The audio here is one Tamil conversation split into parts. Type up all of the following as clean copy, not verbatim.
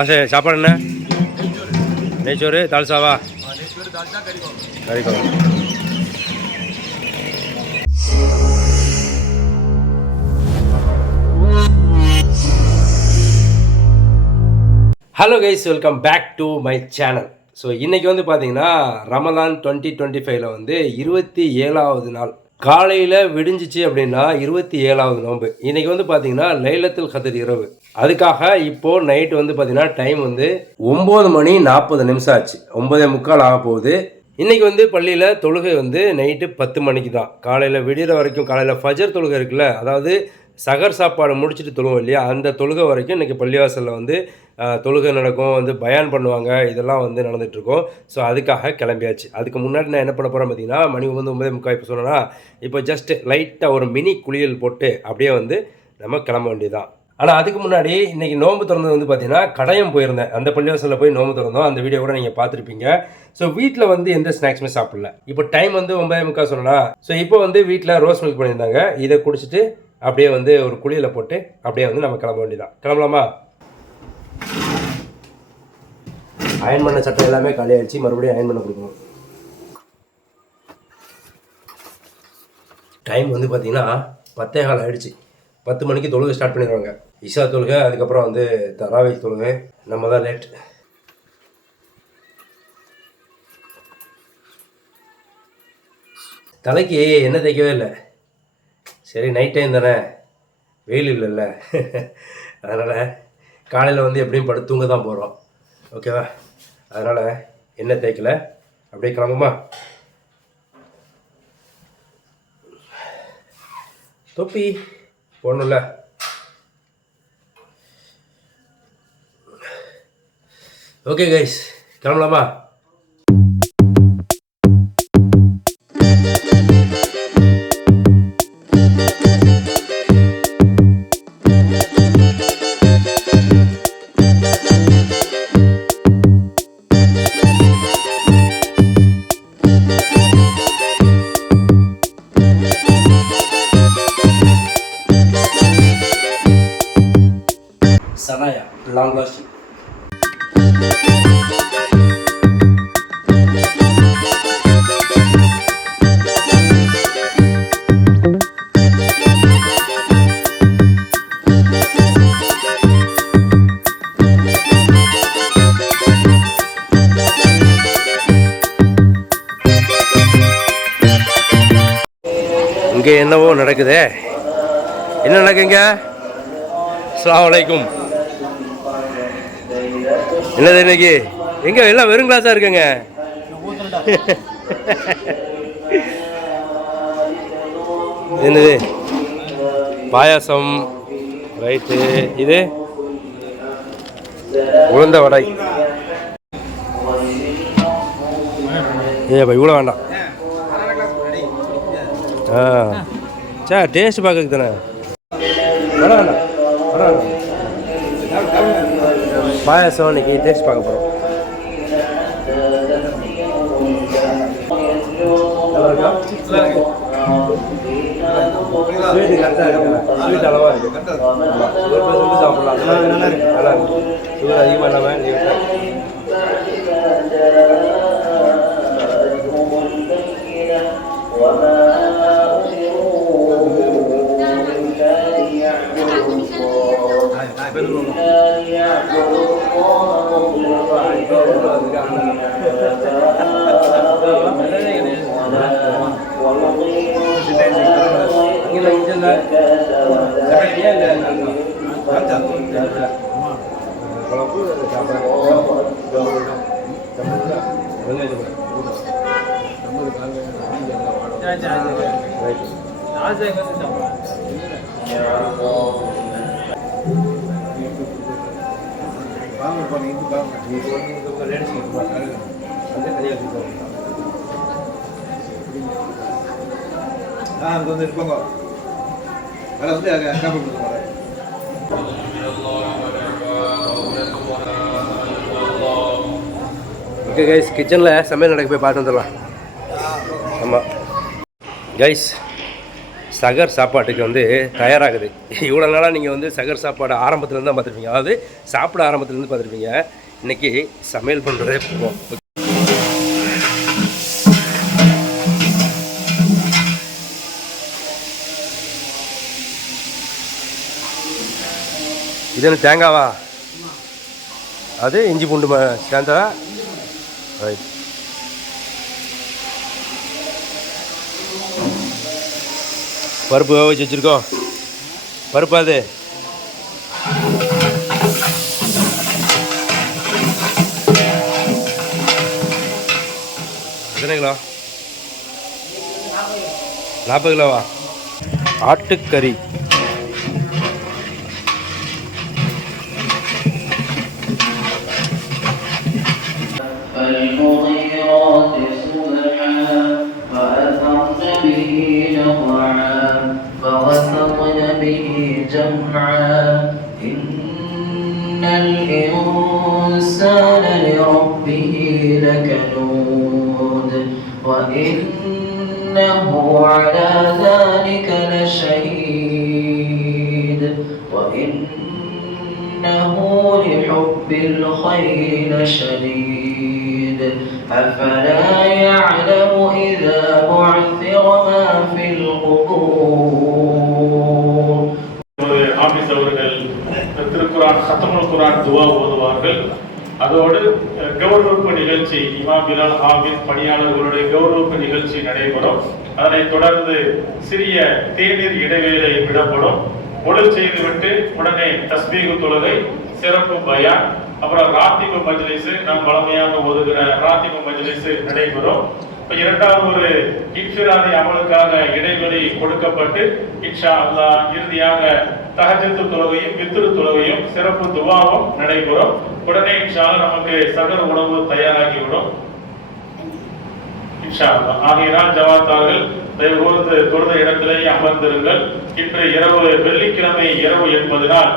மாஸ்டர் சாப்பாடு என்ன? நெய்ச்சோறு தால்சாவா? கறி குழம்பு. Hello guys, welcome back to my channel. So இன்றைக்கி வந்து பார்த்தீங்கன்னா ரமலான் 2025 வந்து 27வது நாள். காலையில் விடிஞ்சிச்சு அப்படின்னா 27வது நோன்பு. இன்றைக்கி வந்து பார்த்தீங்கன்னா லைலத்துல் கத்ர் இரவு. அதுக்காக இப்போது நைட்டு வந்து பார்த்தீங்கன்னா டைம் வந்து 9:40 ஆச்சு. 9:45 ஆக போகுது. இன்றைக்கி வந்து பள்ளியில் தொழுகை வந்து நைட்டு 10 மணிக்கு தான். காலையில் விடிகிற வரைக்கும், காலையில் ஃபஜர் தொழுகை இருக்குல்ல, அதாவது சகர் சாப்பாடு முடிச்சுட்டு தொழுவோம் இல்லையா, அந்த தொழுகை வரைக்கும் இன்றைக்கி பள்ளிவாசலில் வந்து தொழுகை நடக்கும், வந்து பயான் பண்ணுவாங்க, இதெல்லாம் வந்து நடந்துகிட்ருக்கோம். ஸோ அதுக்காக கிளம்பியாச்சு. அதுக்கு முன்னாடி நான் என்ன பண்ண போகிறேன் பார்த்தீங்கன்னா, மணி வந்து 9:45 இப்போ சொன்னேன்னா, இப்போ ஜஸ்ட்டு லைட்டாக ஒரு மினி குளியல் போட்டு அப்படியே வந்து நம்ம கிளம்ப வேண்டியதுதான். ஆனால் அதுக்கு முன்னாடி இன்றைக்கி நோன்பு திறந்தது வந்து பார்த்தீங்கன்னா கடையம் போயிருந்தேன். அந்த பள்ளிவாசலில் போய் நோன்பு திறந்தோம். அந்த வீடியோ கூட நீங்கள் பார்த்துருப்பீங்க. ஸோ வீட்டில் வந்து எந்த ஸ்நாக்ஸுமே சாப்பிடல. இப்போ டைம் வந்து 9:45 சொன்னா. ஸோ இப்போ வந்து வீட்டில் ரோஸ் மில்க் பண்ணியிருந்தாங்க. இதை குடிச்சிட்டு அப்படியே வந்து ஒரு குளியலை போட்டு அப்படியே வந்து நம்ம கிளம்ப வேண்டியதான். கிளம்பலாமா? அயன் பண்ண சட்டை எல்லாமே காலியாகிடுச்சு. மறுபடியும் அயன் பண்ண கொடுக்கணும். டைம் வந்து பார்த்தீங்கன்னா 10:15 ஆகிடுச்சு. 10 மணிக்கு தொழுகை ஸ்டார்ட் பண்ணிடுவாங்க. இஷா தொழுகை, அதுக்கப்புறம் வந்து தராவி தொழுகை. நம்ம தான் லேட். தலைக்கு எண்ணெய் தேய்க்கவே இல்லை. சரி, நைட் டைம் தானே, வெயில் இல்லைல்ல, அதனால் காலையில் வந்து எப்படியும் படுத்து தூங்க தான் போகிறோம். ஓகேவா? அதனால் எண்ணெய் தேய்க்கலை. அப்படியே கிளம்புமா? தொப்பி போடணும்ல. ஓகே கைஸ், கிளம்பலாமா? சனாயா லாங் லாஸ்டிங். இங்கே என்னவோ நடக்குதே. என்ன நடக்குங்க? அஸ்ஸலாமு அலைக்கும். என்னது இன்னைக்கு? எங்கே எல்லாம் வெறும் கிளாஸாக இருக்குங்க. என்னது? பாயாசம். ரைட்டு. இது உளுந்த வடை. ஏப்பா இவ்வளோ வேண்டாம். சே, டேஸ்ட் பார்க்கறதுக்கு தானே. வர வேண்டாம், வர வேண்டாம். பாயாசம் இன்னைக்கு டேஸ்ட் பார்க்க போகிறோம். ஸ்வீட்டு கரெக்டாக இருக்குங்க. ஸ்வீட் அளவாக இருக்குது. சாப்பிடலாம். நல்லா இருக்கு, நல்லா இருக்கு. சுகர் அதிகமாக இல்லாமல் வந்து இருப்பாங்க. அதில் வந்து ஓகே கைஸ், கிச்சனில் சமையல் நடக்க போய் பார்த்து வந்துடலாம். ஆமாம் கைஸ், சகர் சாப்பாட்டுக்கு வந்து தயாராகுது. இவ்வளோ நாளாக நீங்கள் வந்து சகர் சாப்பாடு ஆரம்பத்துலேருந்து தான் பார்த்துருப்பீங்க, அதாவது சாப்பிட ஆரம்பத்துலேருந்து பார்த்துருப்பீங்க. இன்றைக்கி சமையல் பண்ணுறதே போகும். இது என்ன தேங்காவா? அது இஞ்சி பூண்டு சேர்ந்தா ரைட். பருப்பு வேக வச்சு வச்சுருக்கோம். பருப்பு அது எத்தனை கிலோ? 40 கிலோவா? ஆட்டுக்கறி. إن الإنسان لربه لكنود وإنه على ذلك لشهيد وإنه لحب الخير لشديد أفلا يعلم إذا بعثر ما في القبور. ஆபீஸ் அவர்கள் திருக்குரான் சத்தமுல் குரான் துவா ஓதுவார்கள். அதோடு கௌரவிப்பு நிகழ்ச்சி இமாம் பிலால் ஹாபிஸ் பணியாளர்களுடைய கௌரவிப்பு நிகழ்ச்சி நடைபெறும். அதனைத் தொடர்ந்து சிறிய தேநீர் இடைவேளை விடப்படும். ஒழுங்கு செய்துவிட்டு உடனே தஸ்பீகு தொழுகை, சிறப்பு பயான், அப்புறம் ராத்திபு மஜ்லிஸ், நாம் வளமையாக ஓதுகிற ராத்திபு மஜ்லிஸ் நடைபெறும். இரண்டாவது ஒரு இன்ஃபிராதி அமலுக்காக இடைவெளி கொடுக்கப்பட்டு இன்ஷா அல்லாஹ் இறுதியாக தஹஜ்ஜுத் தொழுகையும் வித்ரு தொழுகையும் சிறப்பு துவாவும் நடைபெறும். உடனே இன்ஷா அல்லாஹ் நமக்கு சகர் உணவு தயாராகிவிடும் இன்ஷா அல்லாஹ். ஆகையினால் ஜமாத்தார்கள் தயவுகூர்ந்து தொழுத இடத்திலேயே அமர்ந்திருங்கள். இன்று இரவு வெள்ளிக்கிழமை இரவு என்பதனால்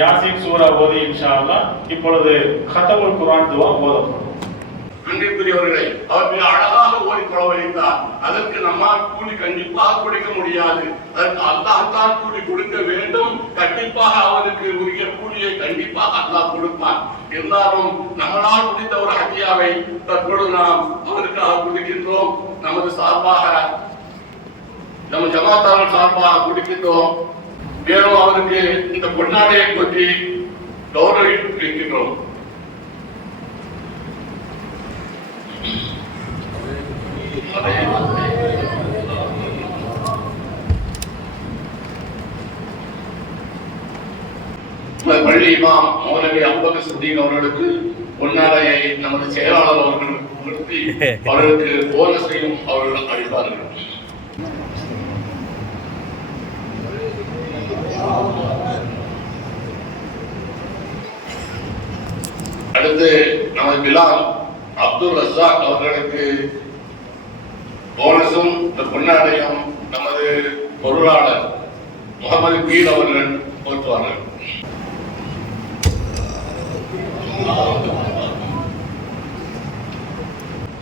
யாசீன் சூரா ஓதி இன்ஷா அல்லாஹ் இப்பொழுது கதமுல் குர்ஆன் துவா ஓதப்படும். அன்பிற்குரியவர்களை அவர் மிக அழகாக ஓடி கொள்ளவழித்தார். அதற்கு நம்மால் கூலி கண்டிப்பாக கொடுக்க முடியாது. அதற்கு அல்லாஹ்தான் கூலி கொடுக்க வேண்டும். கண்டிப்பாக அவருக்கு உரிய கூலியை கண்டிப்பாக அல்லாஹ் கொடுப்பார். இருந்தாலும் நம்மளால் முடிந்த ஒரு ஹதியாவை தற்பொழுது நாம் அவருக்காக கொடுக்கின்றோம். நமது சார்பாக நம்ம ஜமாத்தார்கள் சார்பாக கொடுக்கின்றோம். மேலும் அவருக்கு இந்த பொன்னாடையை பற்றி கௌரவிக்கின்றோம். பள்ளி இமாம் மௌலவி அபூபக்கர் சித்திக் அவர்களுக்கு பொன்னாடையை நமது செயலாளர் அவர்களுக்கு கொடுத்து அவர்களுக்கு போனஸையும் அவர்கள் அளித்தார்கள். அடுத்து நமது பிலால் அப்துல் ரஸாக் அவர்களுக்கு போனஸும் இந்த பொன்னாடையும் நமது பொருளாளர் முகமது பீல் அவர்கள் போற்றுவார்கள்.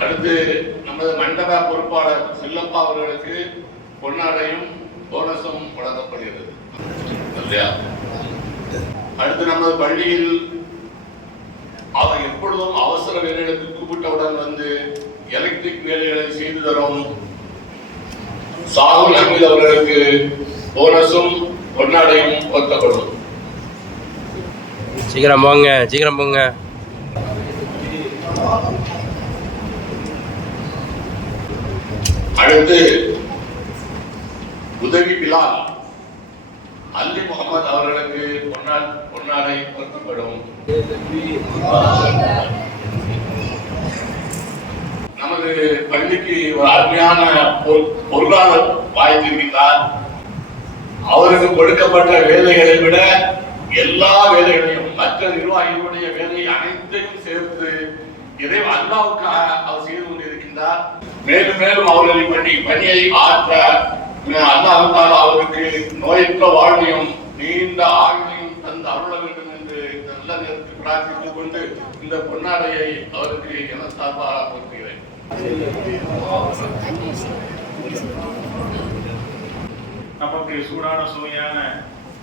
அடுத்து நமது மண்டப பொறுப்பாளர் செல்லப்பா அவர்களுக்கு பொன்னாடையும் போனஸும் வழங்கப்படுகிறது. அடுத்து நமது பள்ளியில் அவர் எப்பொழுதும் அவசர வேலைகளுக்கு கூப்பிட்டவுடன் வந்து எலக்ட்ரிக் வேலைகளை செய்து தரும் சாகுல் அமீத் அவர்களுக்கு போனஸும் பொன்னாடையும் ஒத்தப்படும். சீக்கிரம் போங்க, சீக்கிரம் போங்க. அடுத்து உதவி பிலால் அல்லி முகமது அவர்களுக்கு பொன்னாடை பொருத்தப்படும். நமது பள்ளிக்கு ஒரு அருமையான பொருளாளர் வாய்த்திருக்கிறார். அவருக்கு கொடுக்கப்பட்ட வேலைகளை விட எல்லா வேலைகளையும் மற்ற நிர்வாகிகளுடைய வேலை அனைத்தையும் சேர்த்து இதை அல்லாவுக்காக அவர் செய்து கொண்டிருக்கின்றார். மேலும் மேலும் அவர்களை பணியை ஆற்ற அல்லாஹ் அவருக்கு நோயற்ற வாழ்வையும் நீண்ட ஆயுளையும் தந்து அருள வேண்டும் என்று நல்ல நேரத்தில் பிரார்த்தித்துக் கொண்டு இந்த பொன்னாடையை அவருக்கு என சார்பாக கொடுக்கிறேன். நமக்கு சூடான சுவையான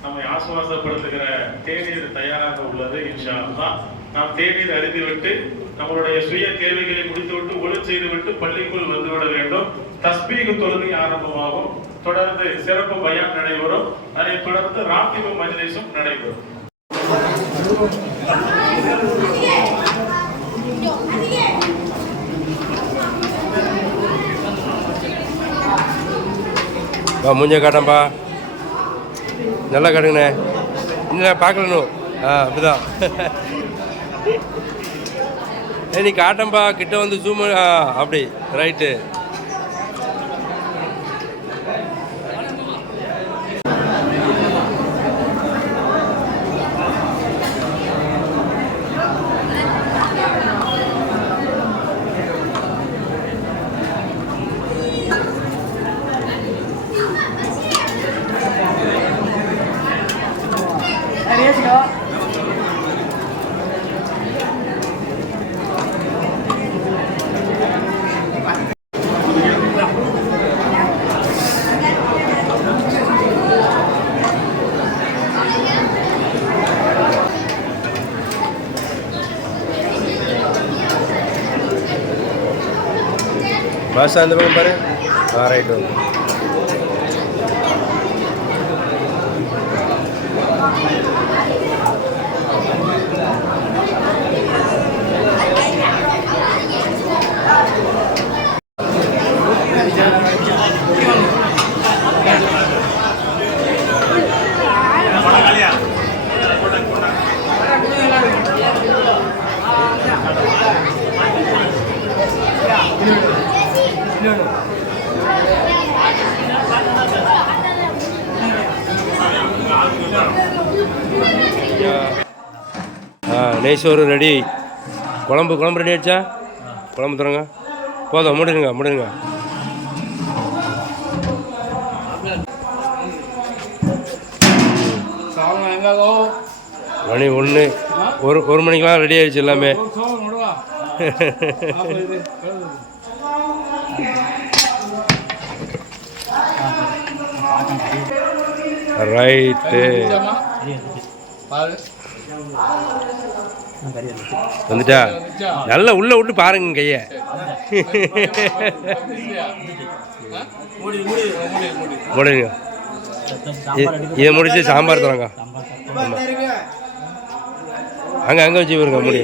நம்மை ஆசுவாசப்படுத்துகிற தேநீர் தயாராக உள்ளது. இன்ஷா அல்லாஹ் நாம் தேநீர் அருந்திவிட்டு நம்மளுடைய சுய தேவைகளை முடித்துவிட்டு ஒளி செய்துவிட்டு பள்ளிக்குள் வந்துவிட வேண்டும். தஸ்பீஹ் தொழுகை ஆரம்பமாகும். தொடர்ந்து சிறப்பு பயான் நடைபெறும். அதைத் தொடர்ந்து ராத்திபு மஜ்லிஸும் நடைபெறும். மூஞ்ச காட்டம்பா, நல்லா காட்டுங்கண்ணே. இன்னும் பார்க்கலணும். அப்படிதான். நீ காட்டம்பா, கிட்ட வந்து ஜூம். அப்படி ரைட்டு. பாஷா அந்த பக்கம் பாரு. ரைட்டு. நெய்சோறு ரெடி. குழம்பு ரெடி ஆச்சா? குழம்பு தரங்க. போதும், முடிடுங்க. மணி 1. ஒரு மணிக்கெலாம் ரெடி ஆயிடுச்சு எல்லாமே. ரைட்டு. வந்துட்டா? நல்லா உள்ள விட்டு பாருங்க கைய. முடிங்க. இதை முடிச்சு சாம்பார் தராங்க. அங்கே வச்சு பாருங்க. முடி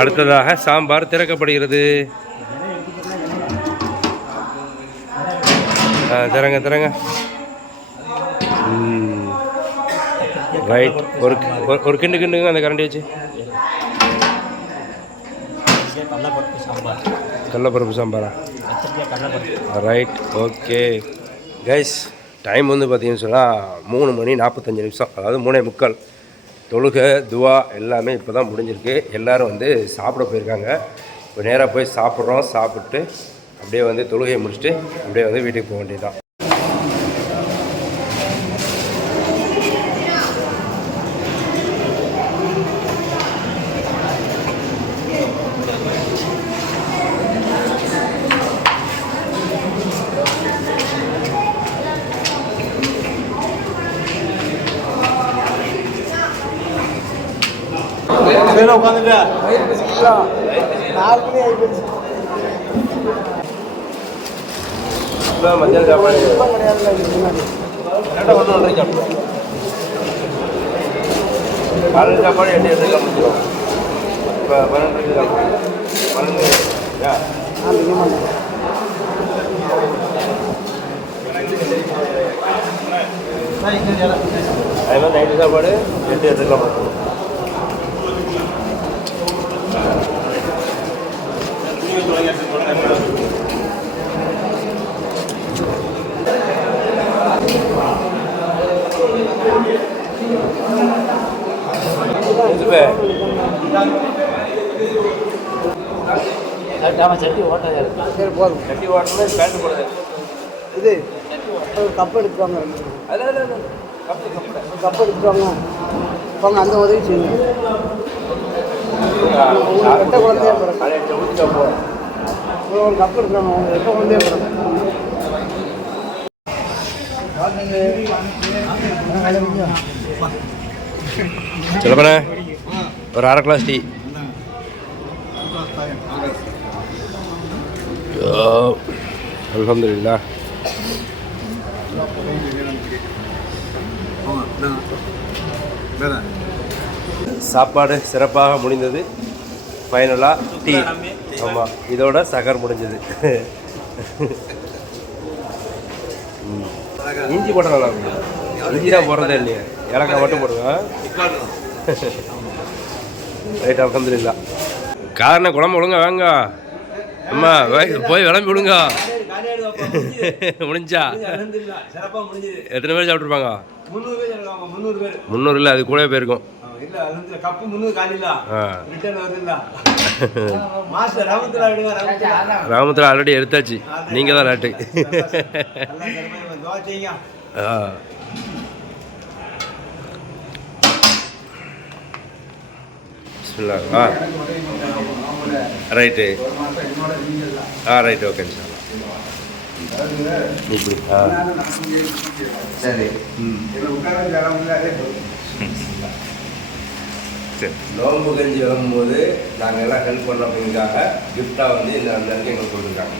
அடுத்ததாக சாம்பார் திறக்கப்படுகிறது. திறங்க. ரைட். ஒரு கிண்டுங்க அந்த கரண்டி வச்சு. கடலைப்பருப்பு சாம்பாரா? ரைட். ஓகே கைஸ், டைம் வந்து பார்த்தீங்கன்னு சொன்னால் 3:45, அதாவது 3:45. தொழுகை துவா எல்லாமே இப்போ தான் முடிஞ்சிருக்கு. எல்லோரும் வந்து சாப்பிட போயிருக்காங்க. இப்போ நேராக போய் சாப்பிட்றோம். சாப்பிட்டு அப்படியே வந்து தொழுகையை முடிச்சுட்டு அப்படியே வந்து வீட்டுக்கு போக வேண்டியதுதான். உட்காந்துட்டா மத்தியானம் சாப்பாடு கரெக்டாக 1:30 சாப்பிடுவோம். காலையில் சாப்பாடு 8:30 முடிச்சிடும். இப்போ 12 சாப்பிடுவோம். 12 அதே மாதிரி நைட்டு சாப்பாடு 8:30 முடிச்சிடும். சட்டி ஓட்டணும். பேண்ட் போடுறது இது கப் எடுத்துவாங்க. கப்பு எடுத்துருவாங்க போங்க, அந்த உதவி செய்யுங்க. எட்ட குழந்தைய ஒரு கப்பு எடுத்துருவாங்க, அவங்க எட்ட குழந்தைய சொல்லப்பண்ண ஒரு 1/2 கிளாஸ் டீ. அல்ஹம்துலில்லாஹ். சாப்பாடு சிறப்பாக முடிந்தது. ஃபைனலாக டீ. ஆமாம், இதோட சகர் முடிஞ்சது. இஞ்சி போட்டால் நல்லா இருக்கும். இஞ்சி தான் போடுறதே இல்லையா, ஏலக்காய் மட்டும் போடுவேன். ரைட், அல்ஹம்துலில்லாஹ். காரணம் குழம்பு ஒழுங்கா வாங்க அம்மா, போய் விளம்பி விடுங்க. முடிஞ்சா எத்தனை பேர் சாப்பிட்ருப்பாங்க? 300 இல்லை, அது கூட போயிருக்கும். ராமத்தில் ஆல்ரெடி எடுத்தாச்சு, நீங்கள் தான் லேட்டு. ரைட்டு. ரைட்டு, ஓகே இப்படி. சரி. நோம்பு கஞ்சி விளங்கும்போது நாங்கள் எல்லாம் ஹெல்ப் பண்ணோம் அப்படிங்கிறதுக்காக கிஃப்டாக வந்து இந்த எங்களுக்கு கொடுத்துருக்காங்க.